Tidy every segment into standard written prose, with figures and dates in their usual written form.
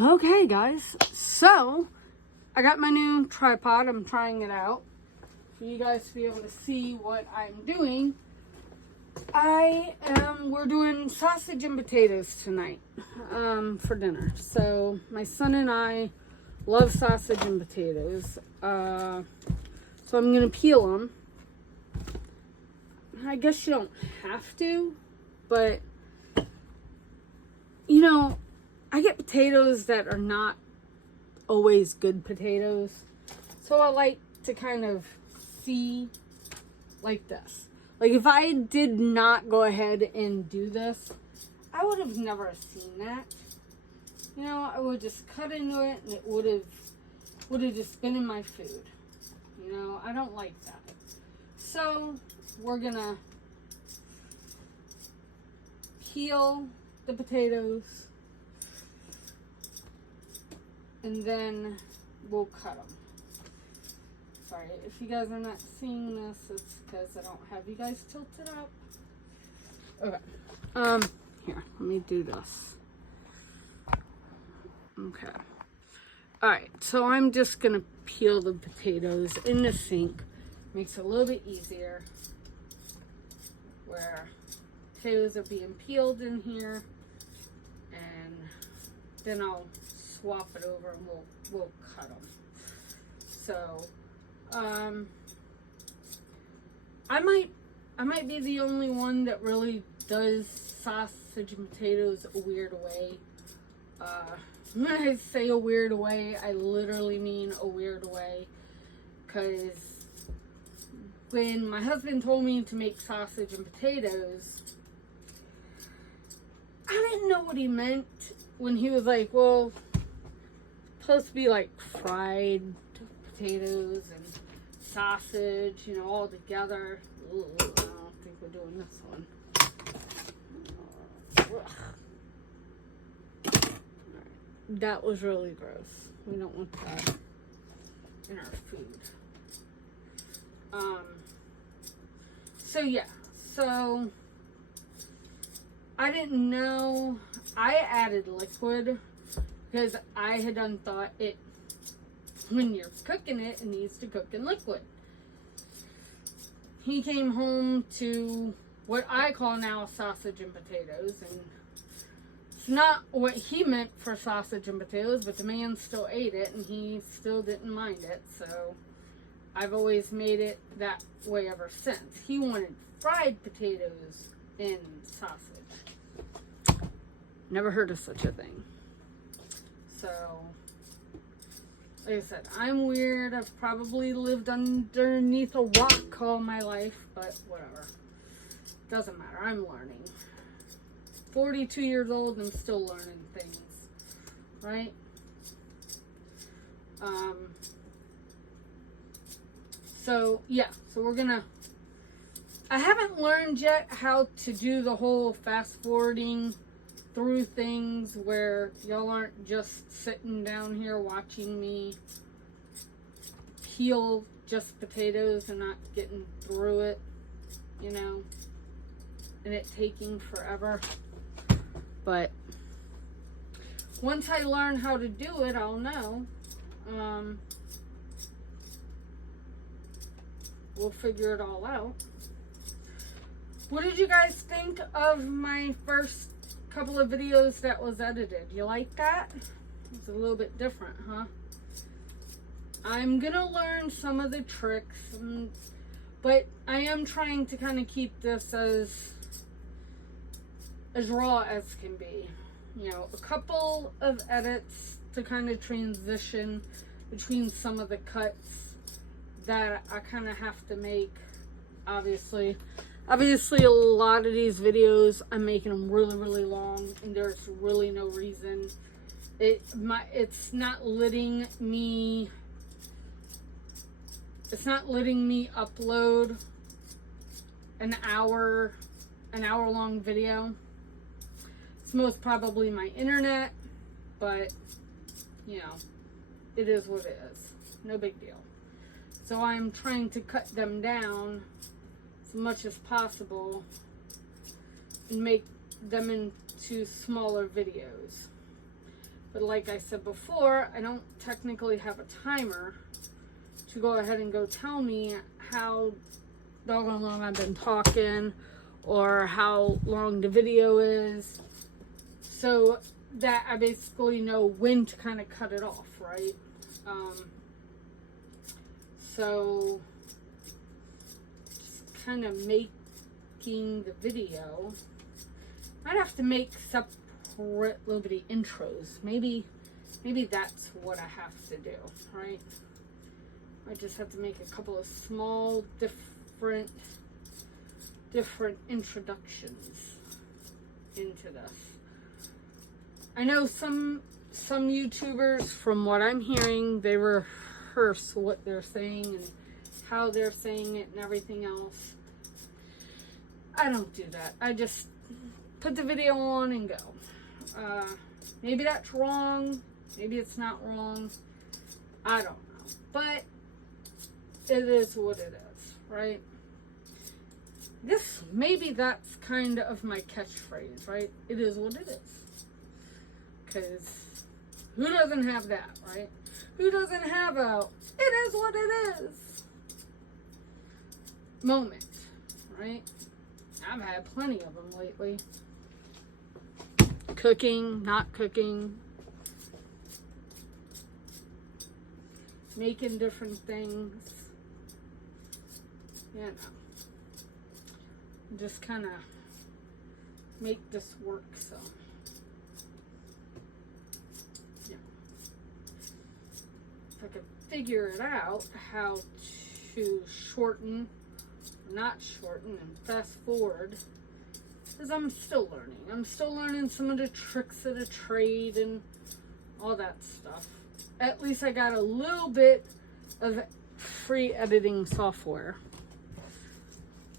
Okay, guys, so I got my new tripod. I'm trying it out for you guys to be able to see what I'm doing. We're doing sausage and potatoes tonight for dinner. So my son and I love sausage and potatoes. So I'm going to peel them. I guess you don't have to, but you know, I get potatoes that are not always good potatoes. So I like to kind of see like this. Like if I did not go ahead and do this, I would have never seen that. You know, I would just cut into it and it would have just been in my food. You know, I don't like that. So we're gonna peel the potatoes and then we'll cut them. Sorry, if you guys are not seeing this, it's because I don't have you guys tilted up. Okay. Here, let me do this. Okay. Alright, so I'm just gonna peel the potatoes in the sink. Makes it a little bit easier. Where potatoes are being peeled in here. And then I'll swap it over and we'll cut them. So, I might be the only one that really does sausage and potatoes a weird way. When I say a weird way, I literally mean a weird way. Because when my husband told me to make sausage and potatoes, I didn't know what he meant when he was like, well, it's supposed to be like fried potatoes and sausage, you know, all together. Ooh, I don't think we're doing this one. That was really gross. We don't want that in our food. So yeah, so I didn't know. I added liquid because I had done thought it, when you're cooking it, it needs to cook in liquid. He came home to what I call now sausage and potatoes, and it's not what he meant for sausage and potatoes, but the man still ate it and he still didn't mind it, so I've always made it that way ever since. He wanted fried potatoes in sausage. Never heard of such a thing. So, like I said, I'm weird. I've probably lived underneath a rock all my life, but whatever. Doesn't matter. I'm learning. 42 years old and I'm still learning things. Right? So, yeah. So we're gonna... I haven't learned yet how to do the whole fast forwarding through things where y'all aren't just sitting down here watching me peel just potatoes and not getting through it, you know, and it taking forever. But once I learn how to do it, I'll know. We'll figure it all out. What did you guys think of my first couple of videos that was edited? You like that? It's a little bit different, huh? I'm gonna learn some of the tricks, but I am trying to kind of keep this as raw as can be. You know, a couple of edits to kind of transition between some of the cuts that I kind of have to make. Obviously, a lot of these videos, I'm making them really, really long, and there's really no reason. It's not letting me upload an hour long video. It's most probably my internet, but you know, it is what it is. No big deal. So I'm trying to cut them down as much as possible and make them into smaller videos. But like I said before, I don't technically have a timer to go ahead and go tell me how doggone long I've been talking or how long the video is, so that I basically know when to kind of cut it off, right? So just kind of making the video. I'd have to make separate little bitty intros. Maybe that's what I have to do, right? I just have to make a couple of small different introductions into this. I know some YouTubers, from what I'm hearing, they rehearse what they're saying and how they're saying it and everything else. I don't do that. I just put the video on and go. Maybe that's wrong. Maybe it's not wrong. I don't know. But it is what it is, right? Maybe that's kind of my catchphrase, right? It is what it is. Because who doesn't have that, right? Who doesn't have a, it is what it is moment, right? I've had plenty of them lately. Cooking, not cooking. Making different things. You know. Just kind of make this work, so. Yeah. If I could figure it out how to shorten, not shorten, and fast forward, because I'm still learning. I'm still learning some of the tricks of the trade and all that stuff. At least I got a little bit of free editing software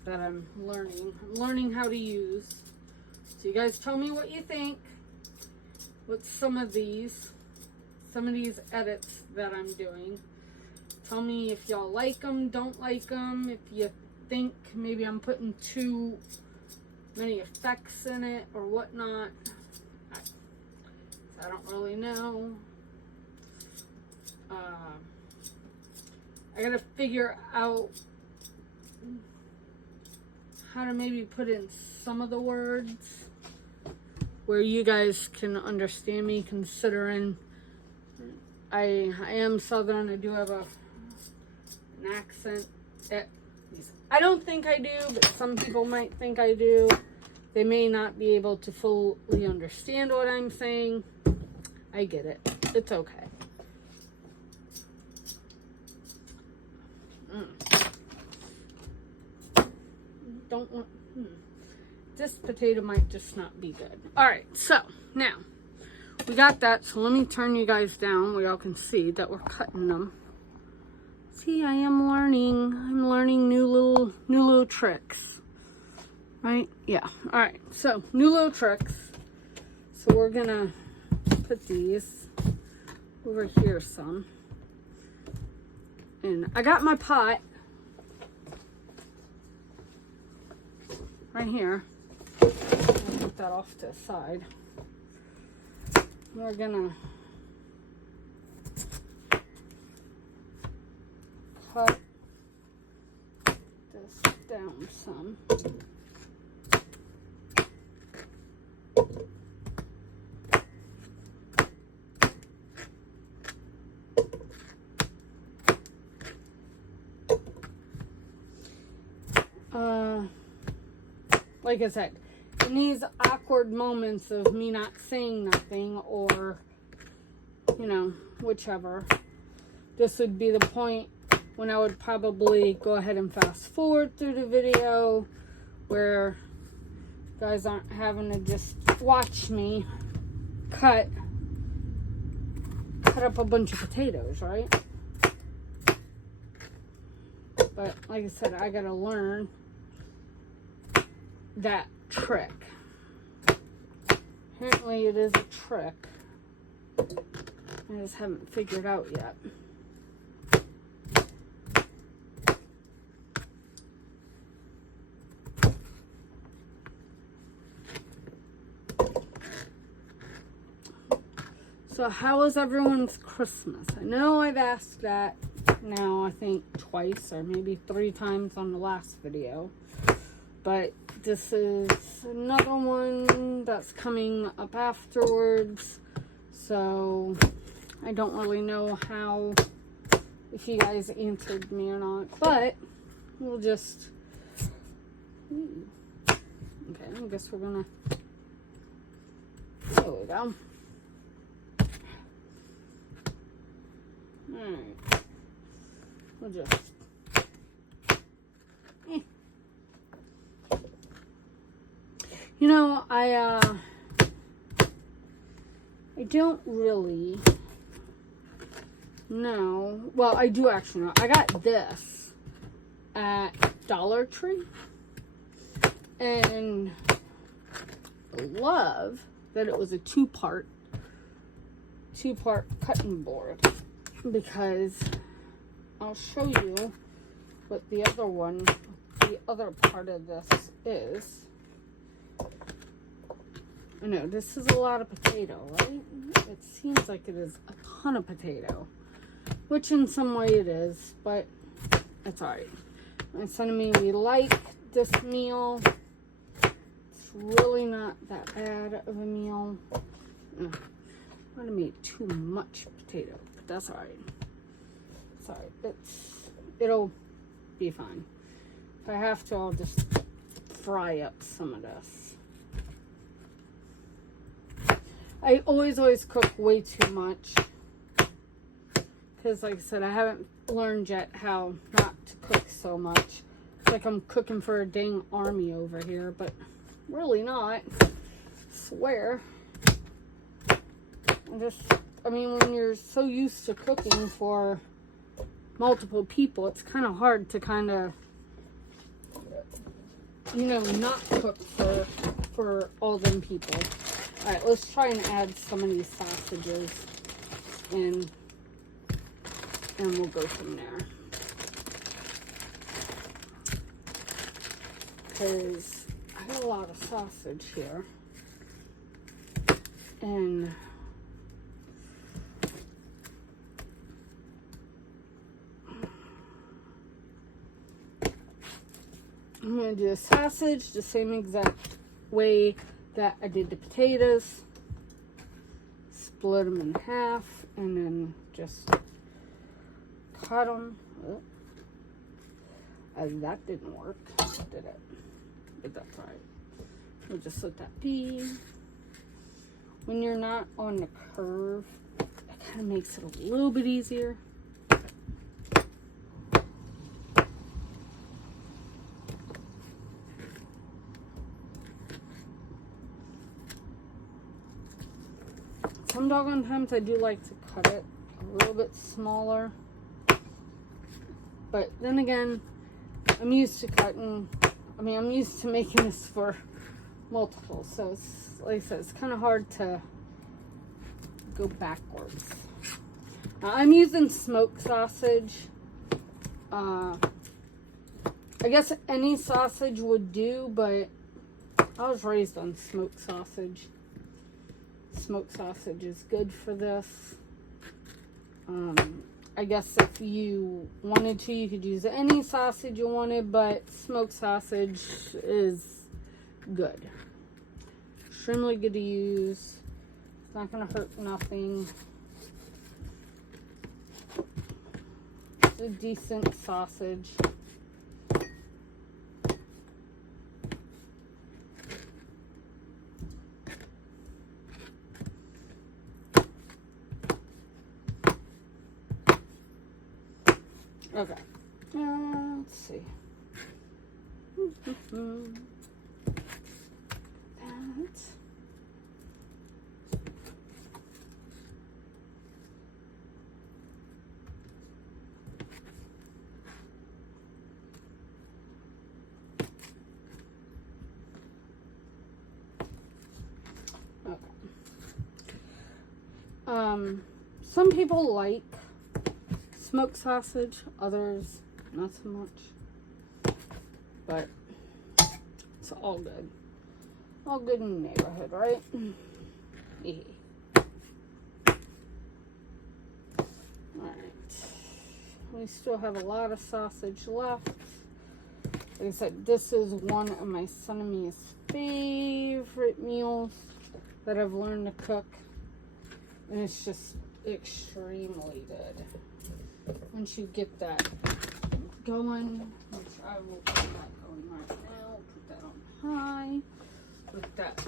that I'm learning. I'm learning how to use. So you guys tell me what you think with some of these edits that I'm doing. Tell me if y'all like them, don't like them, if you think maybe I'm putting too many effects in it or whatnot. I don't really know. I gotta figure out how to maybe put in some of the words where you guys can understand me, considering I am Southern. I do have an accent. I don't think I do, but some people might think I do. They may not be able to fully understand what I'm saying. I get it. It's okay. Don't want. This potato might just not be good. Alright, so now we got that. So let me turn you guys down where y'all can see that we're cutting them. See, I am learning. I'm learning new little tricks. Right? Yeah. Alright, so new little tricks. So we're gonna put these over here some. And I got my pot right here. I'll put that off to the side. We're gonna cut this down some. Like I said, in these awkward moments of me not saying nothing or, you know, whichever, this would be the point when I would probably go ahead and fast forward through the video, where you guys aren't having to just watch me cut up a bunch of potatoes, right? But like I said, I gotta learn that trick. Apparently it is a trick. I just haven't figured out yet. So how was everyone's Christmas? I know I've asked that now, I think twice or maybe 3 times on the last video. But this is another one that's coming up afterwards. So I don't really know if you guys answered me or not. But we'll just... Okay, I guess we're gonna... There we go. Alright. We'll just... You know, I don't really know. Well, I do actually know. I got this at Dollar Tree. And I love that it was a two-part cutting board. Because I'll show you what the other part of this is. I know, this is a lot of potato, right? It seems like it is a ton of potato. Which in some way it is, but it's alright. My son and me, we like this meal. It's really not that bad of a meal. I might have made too much potato, but that's alright. It's alright. It'll be fine. If I have to, I'll just fry up some of this. I always cook way too much. Because like I said, I haven't learned yet how not to cook so much. It's like I'm cooking for a dang army over here, but really not. I swear. I mean, when you're so used to cooking for multiple people, it's kind of hard to kind of, you know, not cook for all them people. All right, let's try and add some of these sausages in, and we'll go from there. Because I got a lot of sausage here. And I'm going to do the sausage the same exact way that I did the potatoes. Split them in half and then just cut them. Oh. That didn't work, did it? But that's alright. We'll just let that be. When you're not on the curve, it kind of makes it a little bit easier. Some doggone times I do like to cut it a little bit smaller. But then again, I'm used to cutting, I'm used to making this for multiple. So it's, like I said, it's kind of hard to go backwards. I'm using smoked sausage. I guess any sausage would do, but I was raised on smoked sausage. Smoked sausage is good for this. I guess if you wanted to, you could use any sausage you wanted, but smoked sausage is good. Extremely good to use. It's not going to hurt nothing. It's a decent sausage. Okay. Let's see. That. Okay. Some people like smoked sausage, others not so much, but it's all good. All good in the neighborhood, right? Yeah. we still have a lot of sausage left. Like I said, this is one of my son and me's favorite meals that I've learned to cook. And it's just extremely good. Once you get that going, which I will get that going right now, put that on high. With that,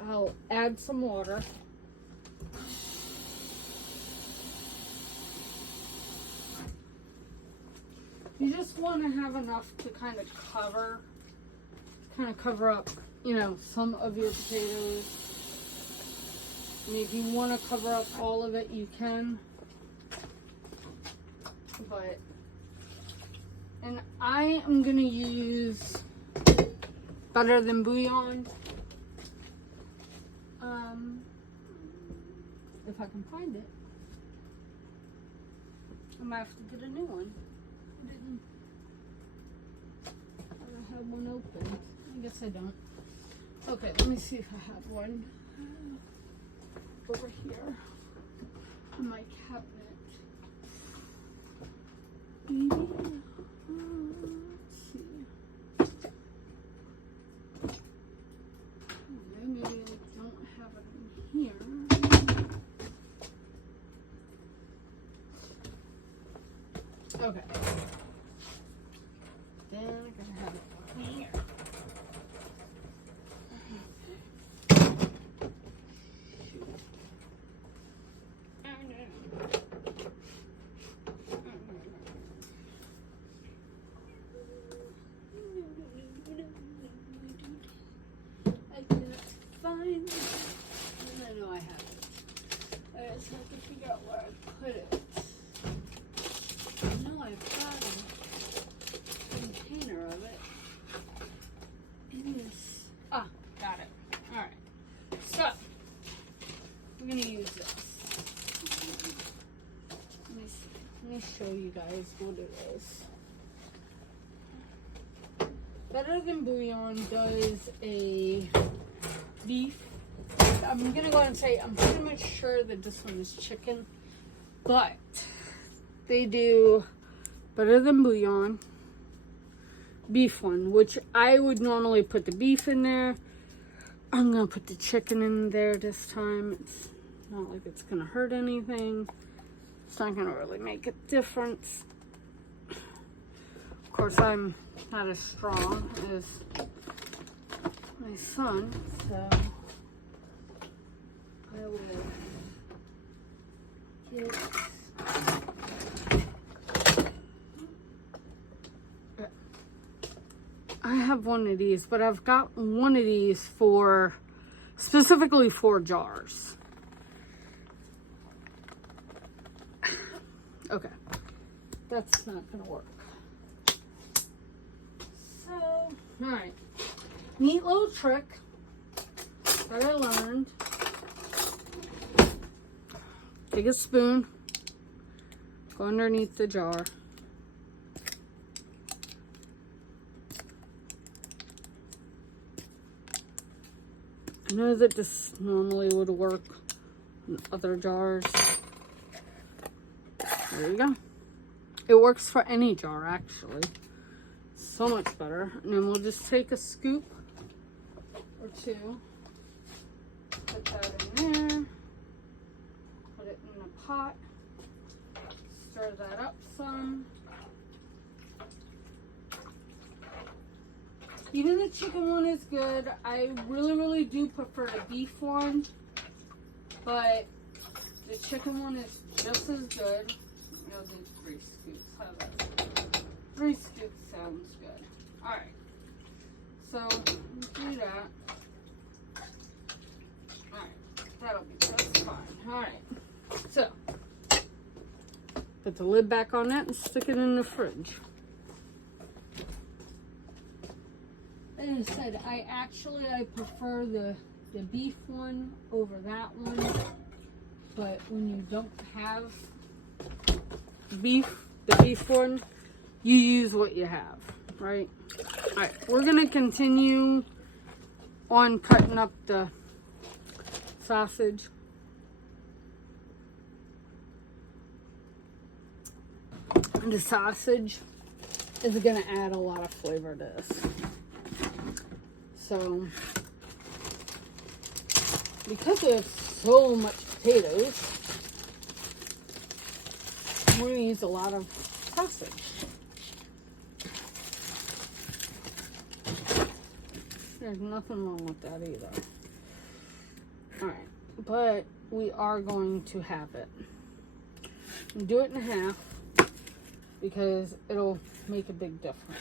I'll add some water. You just want to have enough to kind of cover up, you know, some of your potatoes. And if you want to cover up all of it, you can. But, and I am going to use Better Than Bouillon. If I can find it. I might have to get a new one. I don't have one open. I guess I don't. Okay, let me see if I have one over here in my cabinet. Let's see. Maybe I don't have it in here. Okay. Then I gotta have it in here. I cannot find it. And I know I have it. I just have to figure out where I put it. I know I've got a container of it in this. Ah, got it. Alright. So, we're going to use this. Let me show you guys what it is. Better Than Bouillon does a beef. I'm going to go ahead and say I'm pretty much sure that this one is chicken. But they do Better Than Bouillon beef one, which I would normally put the beef in there. I'm gonna put the chicken in there this time. It's not like it's gonna hurt anything. It's not gonna really make a difference. Of course, I'm not as strong as my son, so I will get I have one of these, but I've got one of these for specifically 4 jars. Okay, that's not gonna work. So, all right, neat little trick that I learned. Take a spoon, go underneath the jar. I know that this normally would work in other jars. There you go. It works for any jar, actually. So much better. And then we'll just take a scoop or 2. Put that in there. Put it in a pot. Stir that up some. Even the chicken one is good. I really do prefer the beef one, but the chicken one is just as good. I'll do 3 scoops. How about that? 3 scoops sounds good. Alright. So, do that. Alright. That'll be just fine. Alright. So, put the lid back on that and stick it in the fridge. As I said, I prefer the beef one over that one, but when you don't have beef, the beef one, you use what you have, right? Alright, we're gonna continue on cutting up the sausage. the sausage is going to add a lot of flavor to this. So, because we have so much potatoes, we're going to use a lot of sausage. There's nothing wrong with that either. Alright, but we are going to have it. Do it in half because it'll make a big difference.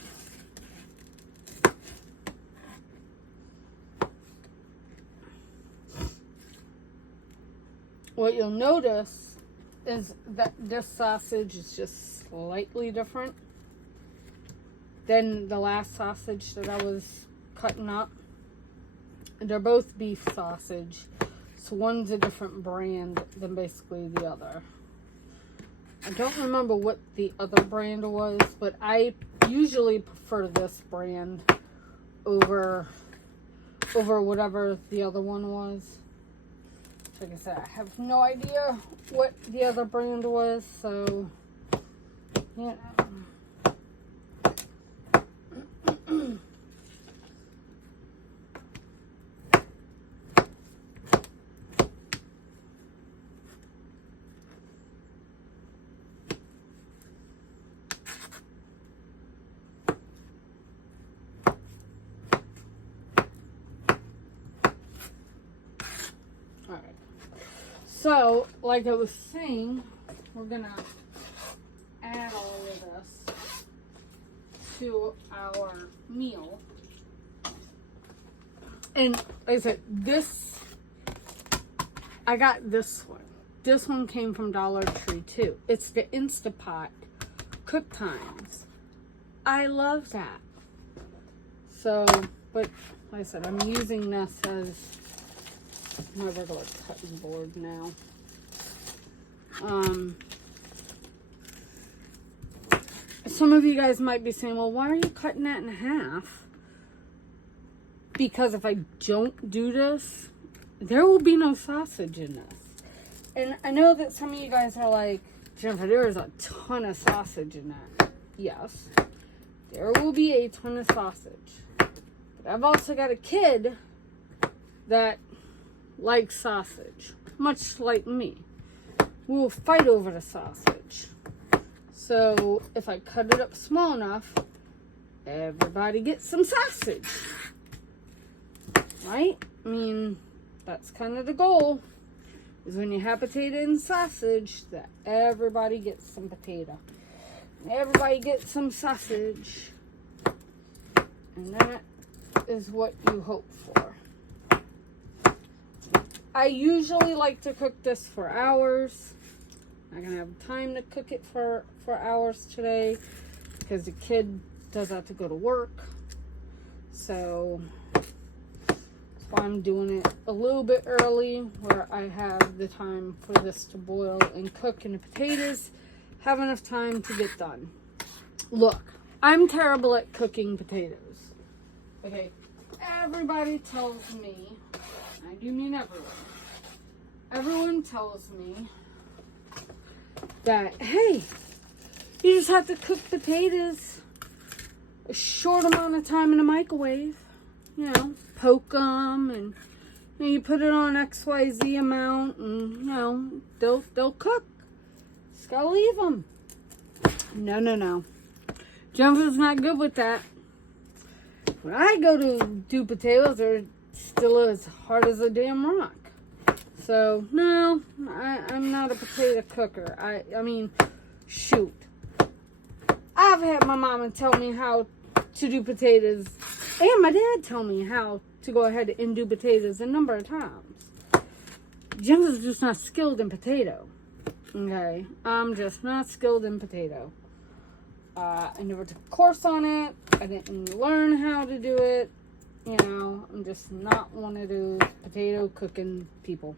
What you'll notice is that this sausage is just slightly different than the last sausage that I was cutting up. They're both beef sausage, so one's a different brand than basically the other. I don't remember what the other brand was, but I usually prefer this brand over whatever the other one was. Like I said, I have no idea what the other brand was, so you know. So, like I was saying, we're gonna add all of this to our meal. And like I said, I got this one. This one came from Dollar Tree too. It's the Instapot Cook Times. I love that. So, but like I said, I'm using this as my regular cutting board now. Some of you guys might be saying, well, why are you cutting that in half? Because if I don't do this, there will be no sausage in this. And I know that some of you guys are like, Jennifer, there is a ton of sausage in that. Yes, there will be a ton of sausage. But I've also got a kid that likes sausage, much like me. We will fight over the sausage. So if I cut it up small enough, everybody gets some sausage. Right? I mean, that's kind of the goal. Is when you have potato and sausage, that everybody gets some potato. And everybody gets some sausage. And that is what you hope for. I usually like to cook this for hours. I'm not going to have time to cook it for hours today because the kid does have to go to work. So that's why I'm doing it a little bit early where I have the time for this to boil and cook and the potatoes have enough time to get done. Look, I'm terrible at cooking potatoes. Okay, everybody tells me, I do mean everyone. Everyone tells me that, hey, you just have to cook potatoes a short amount of time in the microwave. You know, poke them and you know, you put it on XYZ amount and, you know, they'll cook. Just gotta leave them. No. Jennifer's not good with that. When I go to do potatoes, they're still as hard as a damn rock. So, no, I'm not a potato cooker. I mean, shoot. I've had my mama tell me how to do potatoes, and my dad tell me how to go ahead and do potatoes a number of times. Jennifer's just not skilled in potato. Okay? I'm just not skilled in potato. I never took a course on it. I didn't learn how to do it. You know, I'm just not one of those potato cooking people.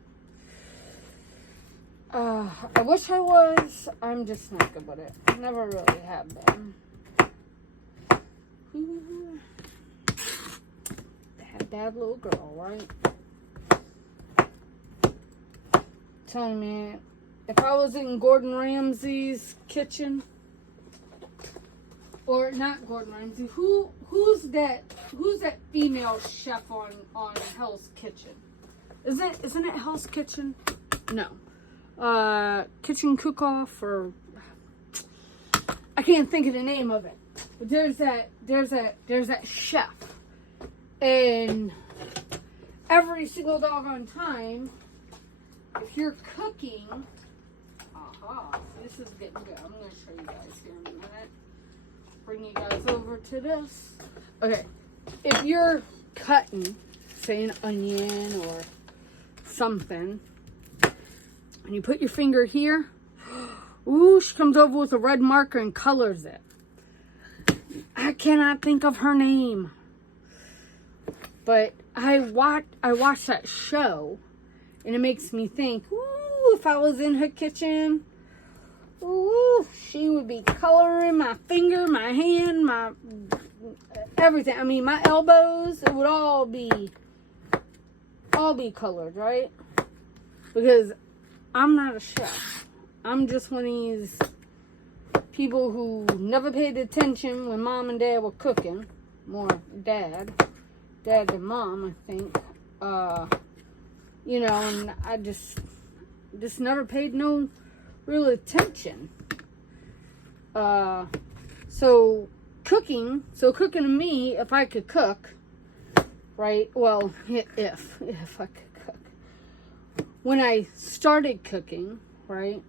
I wish I was. I'm just not good with it. Never really have been. Bad little girl, right? Telling me, if I was in Gordon Ramsay's kitchen, or not Gordon Ramsay. Who's that female chef on Hell's Kitchen? Isn't it Hell's Kitchen? No. Kitchen Cook-Off, or I can't think of the name of it. But there's that chef. And every single doggone time, if you're cooking, this is getting good. I'm going to show you guys here in a minute. Bring you guys over to this. Okay, if you're cutting, say an onion or something, and you put your finger here, ooh, she comes over with a red marker and colors it. I cannot think of her name. But I watch that show, and it makes me think, ooh, if I was in her kitchen, ooh, she would be coloring my finger, my hand, my everything. I mean, my elbows, it would all be colored, right? Because I'm not a chef. I'm just one of these people who never paid attention when mom and dad were cooking. More dad than mom, I think. You know, and I just never paid no real attention. So cooking to me, if I could cook, right? Well, if I could cook. When I started cooking, right,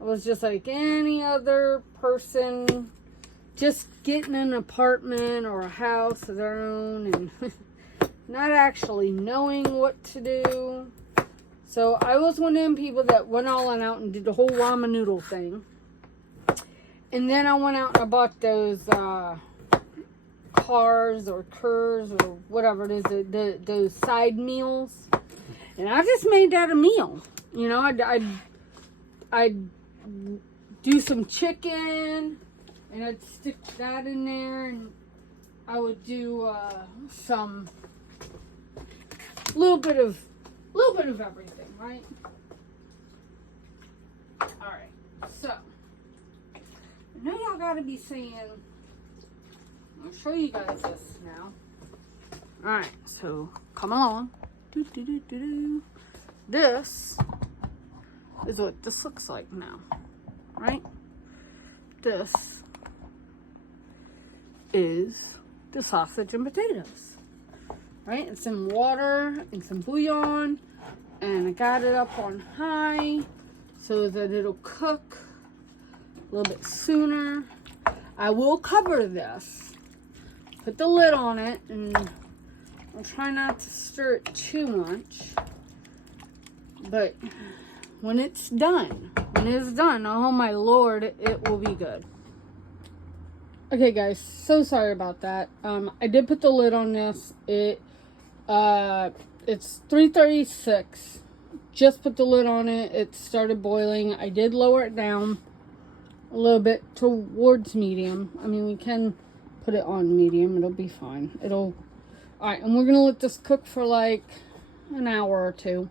I was just like any other person, just getting an apartment or a house of their own and not actually knowing what to do. So I was one of them people that went all on out and did the whole ramen noodle thing. And then I went out and I bought those cars or curs or whatever it is, those side meals. And I just made that a meal. You know, I'd do some chicken and I'd stick that in there, and I would do some little bit of everything, right? All right, so I know y'all gotta be saying, I'll show you guys this now. All right, so come along. This is what this looks like now, right? This is the sausage and potatoes, right? And some water and some bouillon, and I got it up on high so that it'll cook a little bit sooner. I will cover this, put the lid on it, and I'll try not to stir it too much. But when it's done, oh my lord, it will be good. Okay guys, so sorry about that. I did put the lid on this. It's 3:36. Just put the lid on it. It started boiling. I did lower it down a little bit towards medium. I mean, we can put it on medium. It'll be fine. Alright, and we're gonna let this cook for like an hour or two.